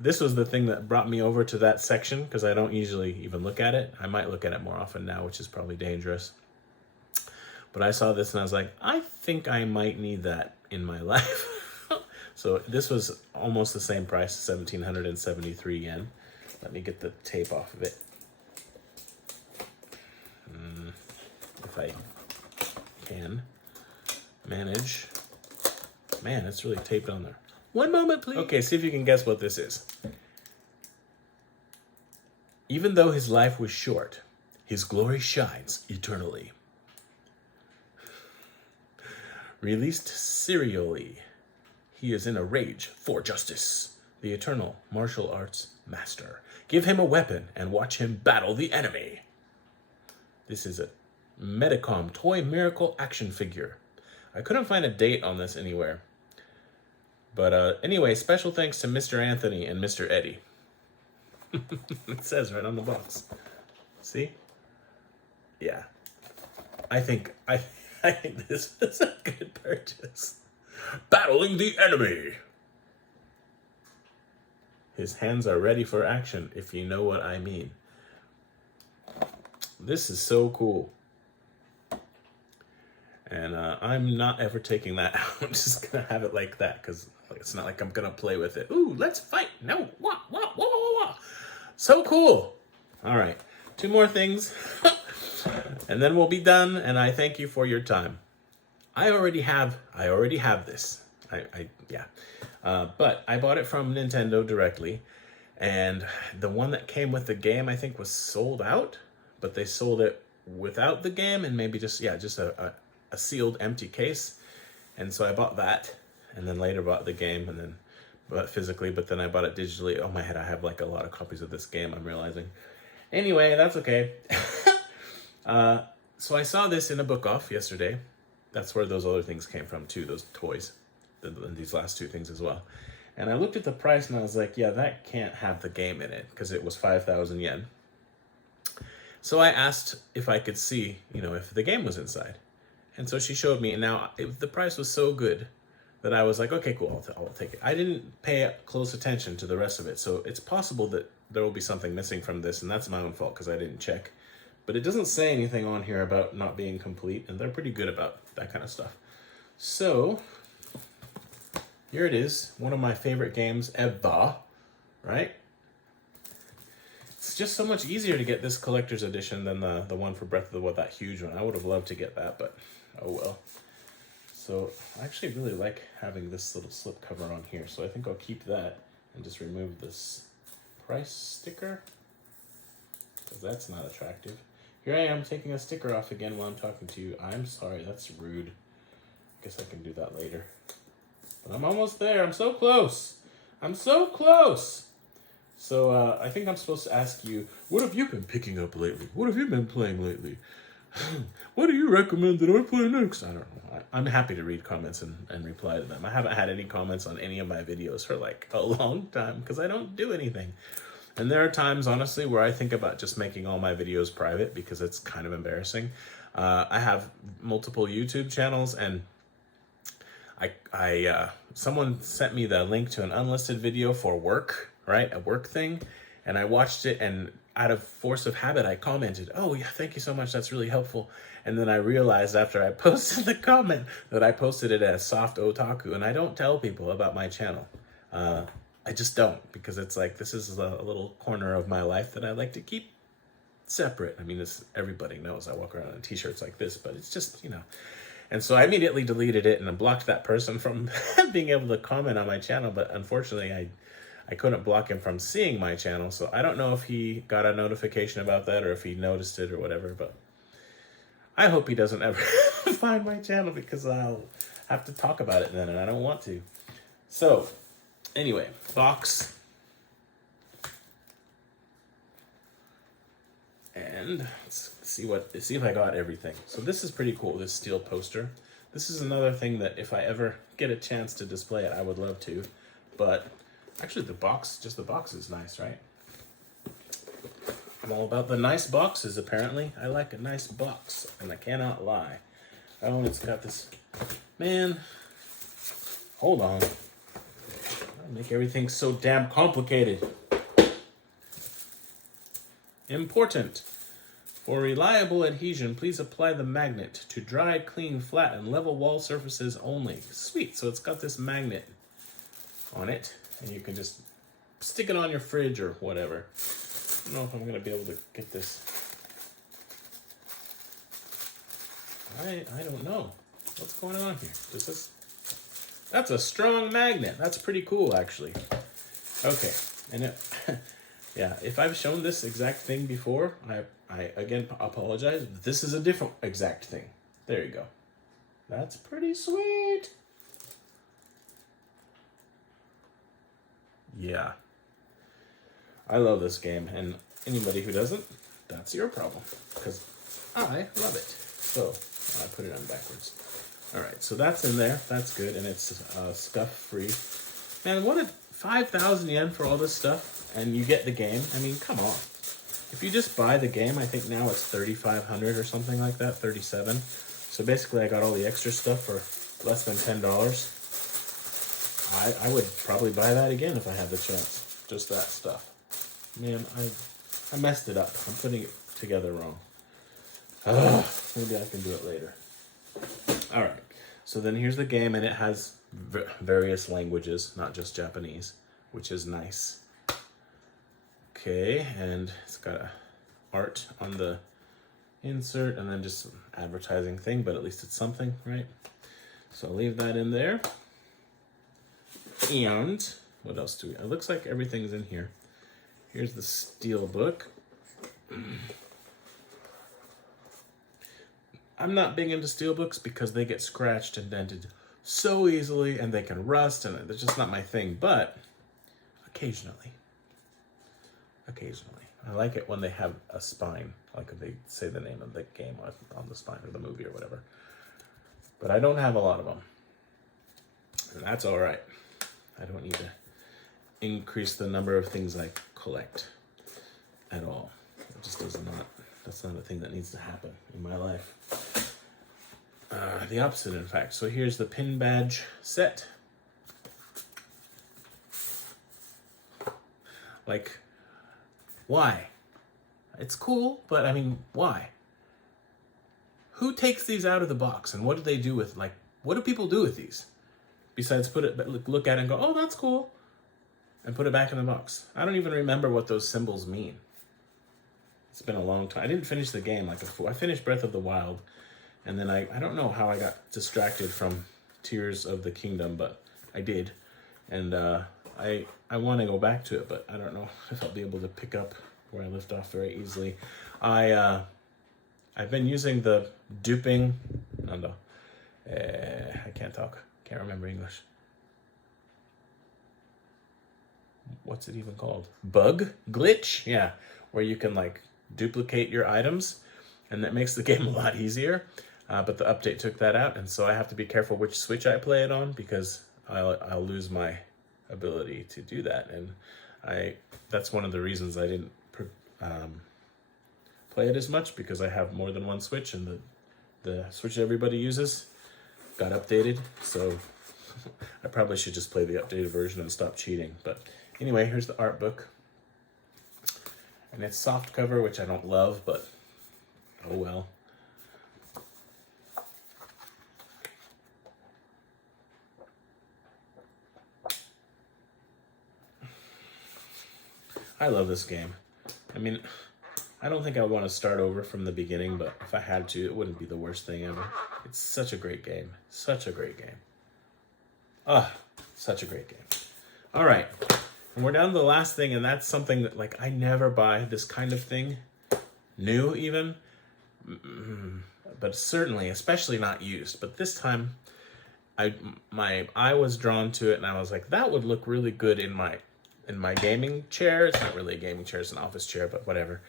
this was the thing that brought me over to that section, because I don't usually even look at it. I might look at it more often now, which is probably dangerous. But I saw this and I was like, I think I might need that in my life. So this was almost the same price, 1,773 yen. Let me get the tape off of it. If I can. Manage. Man, it's really taped on there. One moment, please. Okay, see if you can guess what this is. Even though his life was short, his glory shines eternally. Released serially, he is in a rage for justice. The eternal martial arts master. Give him a weapon and watch him battle the enemy. This is a Medicom Toy Miracle action figure. I couldn't find a date on this anywhere. But anyway, special thanks to Mr. Anthony and Mr. Eddie. It says right on the box. See? Yeah. I think this is a good purchase. Battling the enemy. His hands are ready for action, if you know what I mean. This is so cool. And I'm not ever taking that out. I'm just going to have it like that, because it's not like I'm going to play with it. Ooh, let's fight. No. Wah, wah, wah, wah, wah. So cool. All right. 2 more things. And then we'll be done, and I thank you for your time. I already have this. But I bought it from Nintendo directly, and the one that came with the game I think was sold out, but they sold it without the game and maybe just a sealed empty case. And so I bought that, and then later bought the game, and then bought it physically, but then I bought it digitally. Oh my head, I have like a lot of copies of this game, I'm realizing. Anyway, that's okay. So I saw this in a book off yesterday. That's where those other things came from too, those toys. These last 2 things as well. And I looked at the price and I was like, yeah, that can't have the game in it, because it was 5,000 yen. So I asked if I could see, if the game was inside. And so she showed me, and now the price was so good that I was like, okay, cool, I'll take it. I didn't pay close attention to the rest of it, so it's possible that there will be something missing from this, and that's my own fault because I didn't check. But it doesn't say anything on here about not being complete, and they're pretty good about that kind of stuff. So, here it is, one of my favorite games ever, right? It's just so much easier to get this collector's edition than the one for Breath of the Wild, that huge one. I would have loved to get that, but oh well. So I actually really like having this little slip cover on here, so I think I'll keep that and just remove this price sticker, because that's not attractive. Here I am taking a sticker off again while I'm talking to you. I'm sorry, that's rude. Guess I can do that later. But I'm almost there. I'm so close. I'm so close. So I think I'm supposed to ask you, what have you been picking up lately? What have you been playing lately? What do you recommend that I play next? I don't know. I'm happy to read comments and reply to them. I haven't had any comments on any of my videos for like a long time because I don't do anything. And there are times, honestly, where I think about just making all my videos private because it's kind of embarrassing. I have multiple YouTube channels, and someone sent me the link to an unlisted video for work, right? A work thing. And I watched it, and out of force of habit, I commented, oh yeah, thank you so much, that's really helpful. And then I realized after I posted the comment that I posted it as Soft Otaku, and I don't tell people about my channel. I just don't, because it's like, this is a little corner of my life that I like to keep separate. I mean, everybody knows I walk around in t-shirts like this, but it's just, And so I immediately deleted it and blocked that person from being able to comment on my channel, but unfortunately I couldn't block him from seeing my channel, so I don't know if he got a notification about that or if he noticed it or whatever, but I hope he doesn't ever find my channel, because I'll have to talk about it then, and I don't want to. So, anyway, box. And let's see if I got everything. So this is pretty cool, this steel poster. This is another thing that if I ever get a chance to display it, I would love to. But actually the box is nice, right? I'm all about the nice boxes, apparently. I like a nice box, and I cannot lie. Oh, and it's got this, man, hold on. I make everything so damn complicated. Important. For reliable adhesion, please apply the magnet to dry, clean, flat, and level wall surfaces only. Sweet, so it's got this magnet on it, and you can just stick it on your fridge or whatever. I don't know if I'm going to be able to get this. I don't know. What's going on here? That's a strong magnet. That's pretty cool, actually. Okay, and yeah, if I've shown this exact thing before, I again apologize. This is a different exact thing. There you go. That's pretty sweet. Yeah. I love this game, and anybody who doesn't, that's your problem, because I love it. So, I put it on backwards. Alright, so that's in there. That's good, and it's scuff-free. Man, what 5,000 yen for all this stuff, and you get the game? I mean, come on. If you just buy the game, I think now it's 3,500 or something like that, 37. So basically, I got all the extra stuff for less than $10. I would probably buy that again if I had the chance. Just that stuff. Man, I messed it up. I'm putting it together wrong. Ugh, maybe I can do it later. Alright, so then here's the game, and it has various languages, not just Japanese, which is nice. Okay, and it's got a art on the insert, and then just an advertising thing, but at least it's something, right? So I'll leave that in there. And what else do we? It looks like everything's in here. Here's the steel book. I'm not big into steel books because they get scratched and dented so easily, and they can rust, and it's just not my thing. But occasionally, I like it when they have a spine, like if they say the name of the game on the spine or the movie or whatever. But I don't have a lot of them, and that's all right. I don't need to increase the number of things I collect at all. It just does not. That's not a thing that needs to happen in my life. The opposite, in fact. So here's the pin badge set. Like, why? It's cool, but I mean, why? Who takes these out of the box, and what do they do with, like, what do people do with these? Besides look at it and go, oh, that's cool, and put it back in the box. I don't even remember what those symbols mean. It's been a long time. I didn't finish the game like a fool. I finished Breath of the Wild, and then I don't know how I got distracted from Tears of the Kingdom, but I did. And I want to go back to it, but I don't know if I'll be able to pick up where I left off very easily. I've been using the duping. I can't talk. Can't remember English. What's it even called? Bug? Glitch? Yeah. Where you can like duplicate your items, and that makes the game a lot easier. But the update took that out, and so I have to be careful which Switch I play it on, because I'll lose my ability to do that. And that's one of the reasons I didn't play it as much, because I have more than one Switch, and the Switch everybody uses got updated, so I probably should just play the updated version and stop cheating. But anyway, here's the art book, and it's soft cover, which I don't love, but oh well. I love this game. I mean, I don't think I want to start over from the beginning, but if I had to, it wouldn't be the worst thing ever. It's such a great game. Such a great game. Such a great game. All right. And we're down to the last thing, and that's something that, like, I never buy this kind of thing. New, even. But certainly, especially not used. But this time, my eye was drawn to it, and I was like, that would look really good in my gaming chair. It's not really a gaming chair, it's an office chair, but whatever.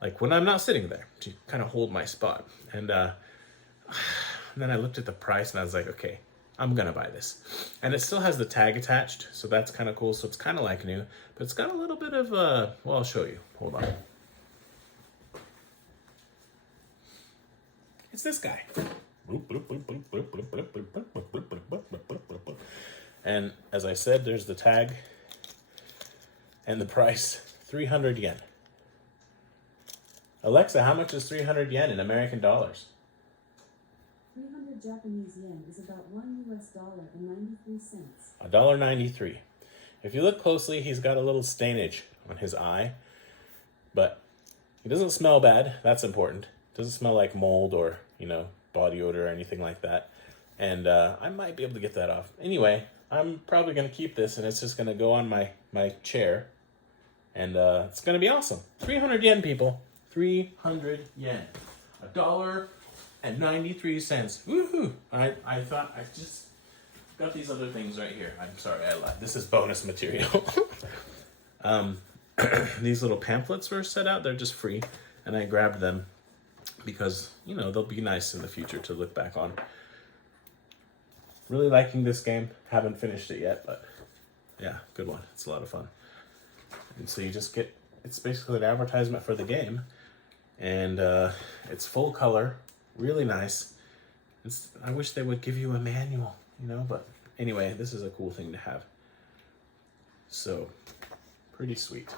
Like when I'm not sitting there, to kind of hold my spot. And then I looked at the price, and I was like, okay, I'm gonna buy this. And it still has the tag attached, so that's kind of cool. So it's kind of like new, but it's got a little bit of, well, I'll show you. Hold on. It's this guy. And as I said, there's the tag. And the price, 300 yen. Alexa, how much is 300 yen in American dollars? 300 Japanese yen is about $1 and 93 cents. $1.93. If you look closely, he's got a little stainage on his eye, but he doesn't smell bad. That's important. Doesn't smell like mold or, body odor or anything like that. And I might be able to get that off. Anyway, I'm probably going to keep this, and it's just going to go on my chair. And it's going to be awesome. 300 yen, people. 300 yen. $1.93. Woohoo! I thought I just got these other things right here. I'm sorry, I lied. This is bonus material. These little pamphlets were set out. They're just free. And I grabbed them because, you know, they'll be nice in the future to look back on. Really liking this game. Haven't finished it yet, but yeah, good one. It's a lot of fun. And so you just get, it's basically an advertisement for the game. And it's full color, really nice. I wish they would give you a manual, you know, but anyway, this is a cool thing to have. So, pretty sweet.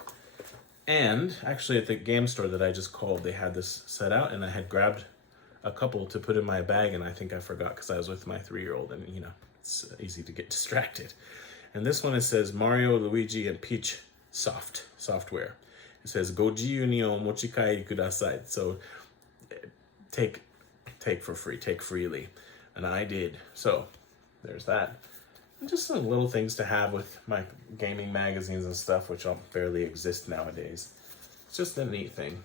And actually at the game store that I just called, they had this set out, and I had grabbed a couple to put in my bag, and I think I forgot because I was with my 3-year-old, and you know, it's easy to get distracted. And this one, it says Mario, Luigi, and Peach software. It says Gojiyu ni o mochikaeri kudasai. So take for free, take freely. And I did. So there's that. And just some little things to have with my gaming magazines and stuff, which don't barely exist nowadays. It's just a neat thing.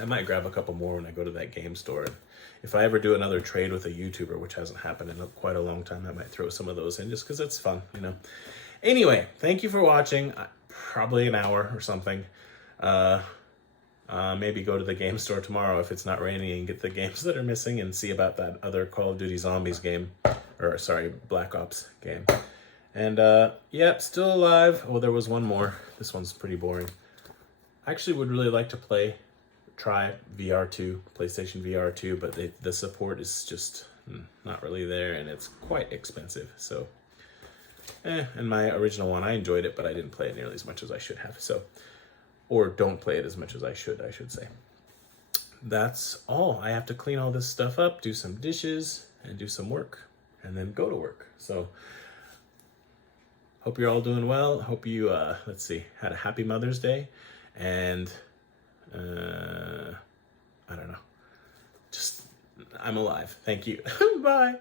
I might grab a couple more when I go to that game store. And if I ever do another trade with a YouTuber, which hasn't happened in quite a long time, I might throw some of those in just because it's fun, you know. Anyway, thank you for watching. Probably an hour or something. Maybe go to the game store tomorrow if it's not raining and get the games that are missing and see about that other Call of Duty Zombies game. Or, sorry, Black Ops game. And, yep, still alive. Oh, there was one more. This one's pretty boring. I actually would really like to try VR2, PlayStation VR2, but the support is just not really there, and it's quite expensive. So, and my original one, I enjoyed it, but I didn't play it nearly as much as I should have. So, or don't play it as much as I should say. That's all. I have to clean all this stuff up, do some dishes, and do some work, and then go to work. So, hope you're all doing well. Hope you, let's see, had a happy Mother's Day, and I don't know. Just, I'm alive. Thank you. Bye.